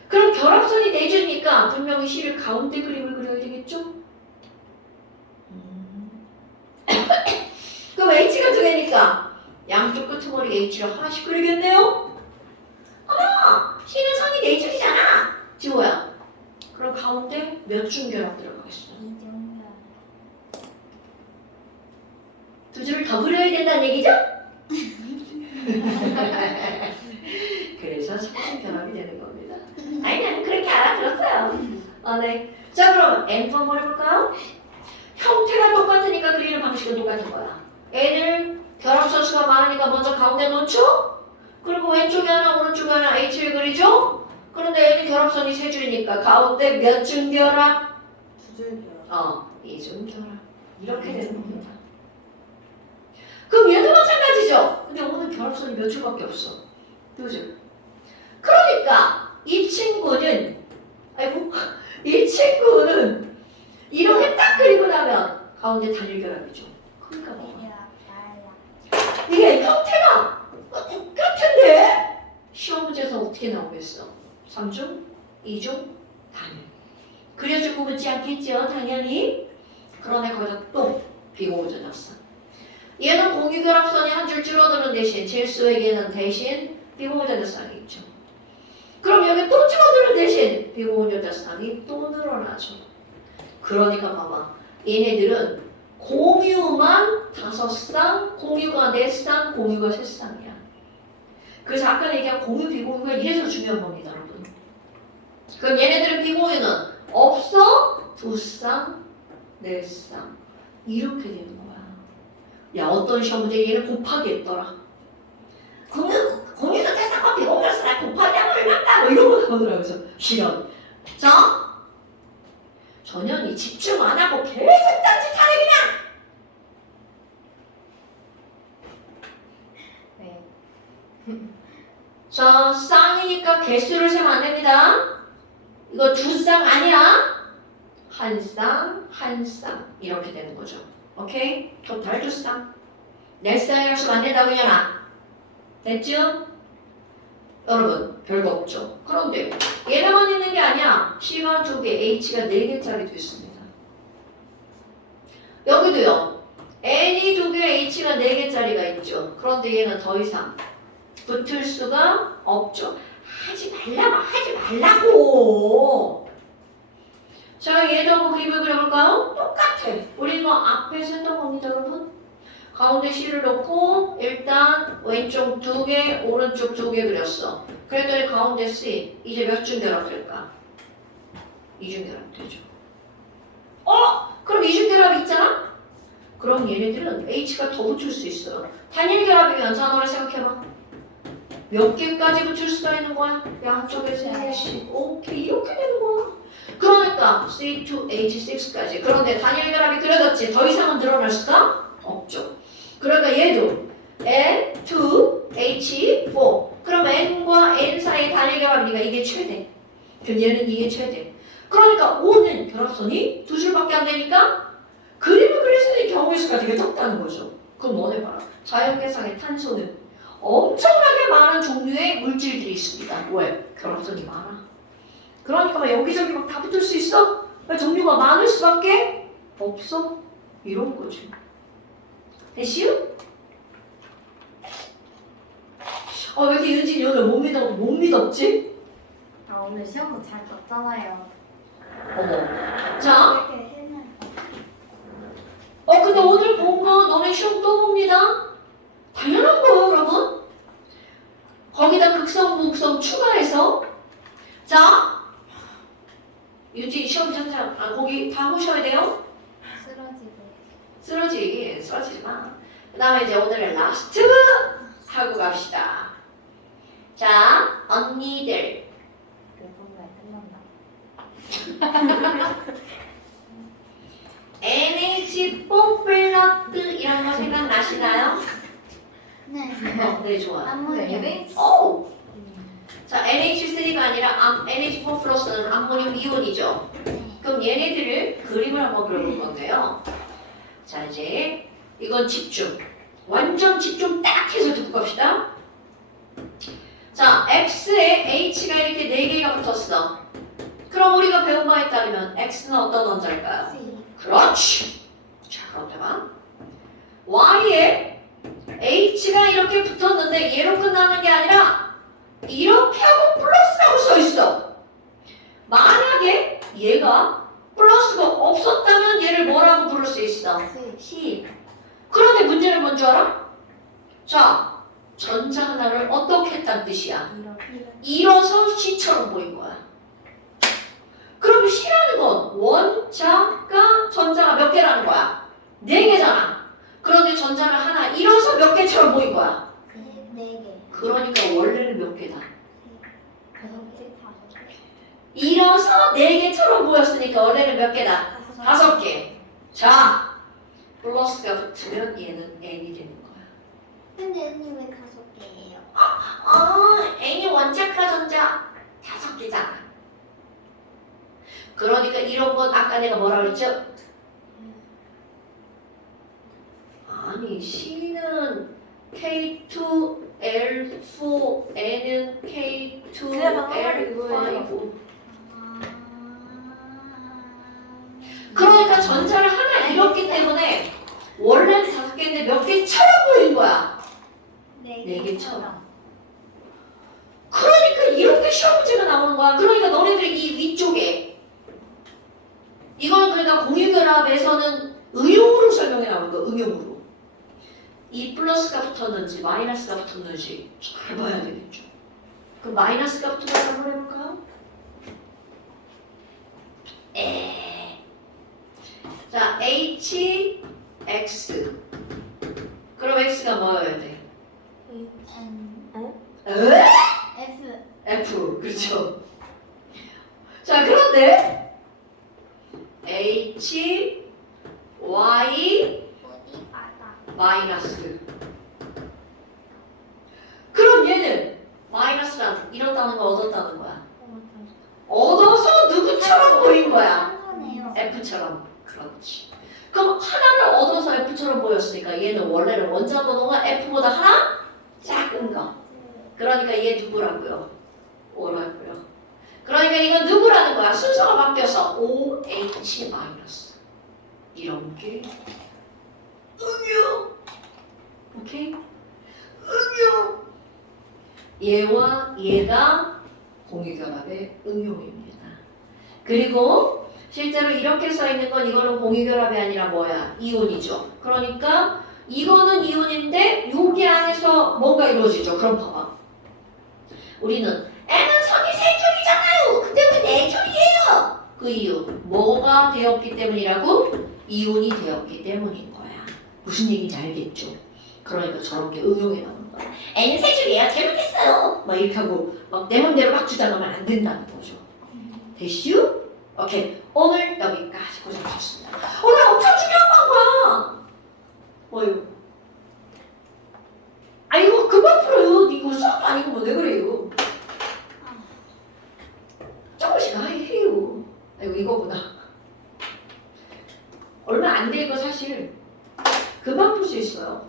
그럼 결합선이 4줄이니까 분명히 C를 가운데 그림을 그려야 되겠죠? 그럼 H가 두 개니까 양쪽 끄트머리 H를 하나씩 그리겠네요? C는 선이 4줄이잖아. 지호야. 그럼 가운데 몇 중 결합 들어가겠어? 이종면. 두 줄을 더 그려야 된다는 얘기죠? 그래서 3중 결합이 되는 겁니다. 아니, 나는 그렇게 알아들었어요. 네. 자, 그럼 N 한번 해볼까요? 형태가 똑같으니까 그리는 방식은 똑같은 거야. N을 결합선수가 많으니까 먼저 가운데 놓죠? 그리고 왼쪽에 하나, 오른쪽에 하나 H를 그리죠? 그런데 N이 결합선이 세 줄이니까 가운데 몇 중 결합? 두줄 결합. 2중 결합. 이렇게 되는 겁니다. 그럼 얘도 마찬가지죠? 근데 오늘 결합선이 몇 줄밖에 없어. 두 줄. 그러니까 이 친구는 이렇게 딱 그리고 나면 가운데 단일 결합이죠. 그러니까 뭐 이게 형태가 똑같은데 시험 문제에서 어떻게 나오겠어? 3중, 2중, 단일. 그려주고 묻지 않겠죠? 당연히. 그러네 거기다 또 비공유전 합선. 얘는 공유결합선이 한 줄 줄어드는 대신 질소에게는 대신 비공유전자쌍이 있죠. 그럼 여기 또 줄어드는 대신 비공유전자쌍이 또 늘어나죠. 그러니까 봐봐. 얘네들은 공유만 5쌍, 공유가 4쌍, 공유가 3쌍이야. 그래서 아까 얘기한 공유, 비공유가 이래서 중요한 겁니다, 여러분. 그럼 얘네들은 비공유는 없어? 2쌍, 4쌍. 이렇게 되는 거야. 야, 어떤 시험 문제 얘는 곱하기 했더라. 공유도 대상과 비공유를 나 곱하기 하면 얼마다? 뭐 이런 거 나오더라고요. 그래서 실현. 자, 전현이 집중 안 하고 계속 딴짓하네 그냥. 네. 자, 쌍이니까 개수를 세면 안 됩니다. 이거 2쌍 아니야. 한 쌍, 한 쌍. 이렇게 되는 거죠. 오케이? 토탈 2쌍. 4쌍이라 쓰면 안 된다고 했잖아. 됐죠? 여러분, 별거 없죠. 그런데 얘네만 있는 게 아니야. P가 2개, H가 4개짜리도 있습니다. 여기도요. N이 2개, H가 4개짜리가 있죠. 그런데 얘는 더 이상 붙을 수가 없죠. 하지 말라고. 자, 얘도 한번 그림을 그려볼까요? 똑같아. 우리 이거 앞에서 했던 겁니다, 여러분. 가운데 C를 놓고 일단 왼쪽 2개, 오른쪽 2개 그렸어. 그랬더니 가운데 C 이제 몇 중 결합될까? 2중 결합되죠. 그럼 2중 결합이 있잖아? 그럼 얘네들은 H가 더 붙을 수 있어요. 단일 결합이면 자, 너를 생각해봐. 몇 개까지 붙을 수가 있는 거야? 양쪽에 3개씩. 오케이, 이렇게 되는 거야. 그러니까 C2H6까지. 그런데 단일 결합이 그려졌지. 더 이상은 늘어날 수가 없죠. 그러니까 얘도 N2H4. 그럼 N과 N 사이의 단일 결합이니까 이게 최대. 그럼 얘는 이게 최대. 그러니까 O는 결합선이 2줄밖에 안 되니까 그림을 그릴 수 있는 경우의 수가 되게 적다는 거죠. 그럼 너네 봐라. 자연계상의 탄소는 엄청나게 많은 종류의 물질들이 있습니다. 왜? 결합선이 많아. 그러니까 막 여기저기 막 다 붙을 수 있어? 종류가 많을 수밖에 없어. 이런 거지. 됐슈? 왜 이렇게 윤진이 오늘 못 믿었지? 아, 오늘 시험도 잘 봤잖아요. 어머. 자, 이렇게 했나? 근데 오늘 본 거 너네 시험 또 봅니다. 당연한 거예요, 여러분. 거기다 극성, 무극성 추가해서. 자, 윤진이 시험 장장, 거기 다 보셔야 돼요. 쓰러지고. 쓰러지지 마. 그 다음에 이제 오늘의 라스트 하고 갑시다. 자, 언니들. 몇 분만에 끝난다. NH4 플러스 이런 거 생각나시나요? 네. 네, 좋아. 암모니움. 오! 자, NH3가 아니라 NH4 플러스는 암모늄 이온이죠. 그럼 얘네들을 그림을 한번 그려볼 건데요. 자, 이제 이건 집중. 완전 집중 딱 해서 듣고 갑시다. 자, X에 H가 이렇게 4개가 붙었어. 그럼 우리가 배운 바에 따르면 X는 어떤 원자일까요? C. 그렇지. 자, 그럼 해봐. Y에 H가 이렇게 붙었는데 얘로 끝나는 게 아니라 이렇게 하고 플러스라고 써 있어. 만약에 얘가 플러스가 없었다면 얘를 뭐라고 부를 수 있어? 10. 그런데 문제는 뭔 줄 알아? 자, 전자 하나를 어떻게 했다는 뜻이야? 일어서 C처럼 보인 거야. 그럼 C라는 건 원자가 전자가 몇 개라는 거야? 4개잖아. 그런데 전자를 하나 일어서 몇 개처럼 보인 거야? 4개. 그러니까 원래는 몇 개다? 5개, 5개. 일어서 4개처럼 보였으니까 원래는 몇 개다? 5개. 자, 플러스가 붙으면 얘는 n이 되는 거야. 근데 언니 왜 5개예요? n이 원자가 전자 5개잖아. 그러니까 이런 건 아까 내가 뭐라 그랬죠? 아니 C는 K2, L4, N은 K2, 그냥 방금 말이 L5. 그러니까 전자를 하나 잃었기 때문에 원래는 5개인데 몇 개처럼 보인 거야. 4개처럼. 그러니까 이렇게 시험 문제가 나오는 거야. 그러니까 너네들이 이 위쪽에 이건 그러니까 공유결합에서는 응용으로 설명해 나오는 거야. 응용으로. 이 플러스가 붙었는지 마이너스가 붙었는지 잘 봐야 되겠죠. 그럼 마이너스가 붙은 걸 한번 해볼까요? 자, H, X. 그럼 X가 뭐여야 돼? F. F. 그렇죠. 자, 그런데 H, Y, 어디 바다? 마이너스. 그럼 얘는 마이너스란 잃었다는 거 얻었다는 거야. 얻어서 누구처럼 보인 거야? 산소네요. F처럼. 그렇지. 그럼 하나를 얻어서 F처럼 보였으니까 얘는 원래는 원자 번호가 F보다 하나 작은 거. 그러니까 얘 누구라고요? O라고요. 그러니까 이건 누구라는 거야? 순서가 바뀌어서 OH 마이너스. 이런 게 응용. 오케이? 응용. 얘와 얘가 공유결합의 응용입니다. 그리고 실제로 이렇게 써 있는 건 이거는 공유결합이 아니라 뭐야? 이온이죠. 그러니까 이거는 이온인데 여기 안에서 뭔가 이루어지죠. 그럼 봐봐. 우리는 N은 선이 세 줄이잖아요. 근데 왜 네 줄이에요? 그 이유 뭐가 되었기 때문이라고? 이온이 되었기 때문인 거야. 무슨 얘기인지 알겠죠? 그러니까 저렇게 응용해 나오는 거야. N은 세 줄이에요. 잘못했어요. 막 이렇게 하고 막 내 맘대로 막 주장하면 안 된다는 거죠. 됐슈? 오케이. 오늘 여기까지 고생하셨습니다. 오늘 엄청 중요한 거야. 뭐요? 아 이거 금방 풀어요. 이거 수업 아니고 뭐 왜 그래요? 조금씩 해요. 아이고 이거구나. 얼마 안 돼 이거 사실. 금방 풀 수 있어요.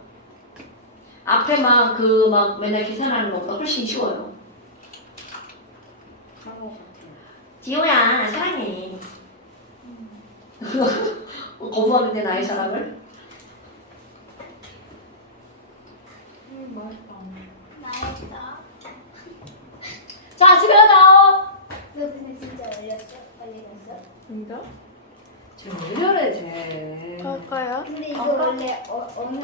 앞에 막 맨날 계산하는 것보다 훨씬 쉬워요. 그런 것 같아요. 지호야 사랑해. 거부하는데 나의 사랑을? 맛있다. 맛있어. 자 집에 가자. 너 근데 진짜 올렸어? 빨리 갔어? 진짜? 쟤왜 저래 쟤. 갈까요? 근데 이거 원래 없는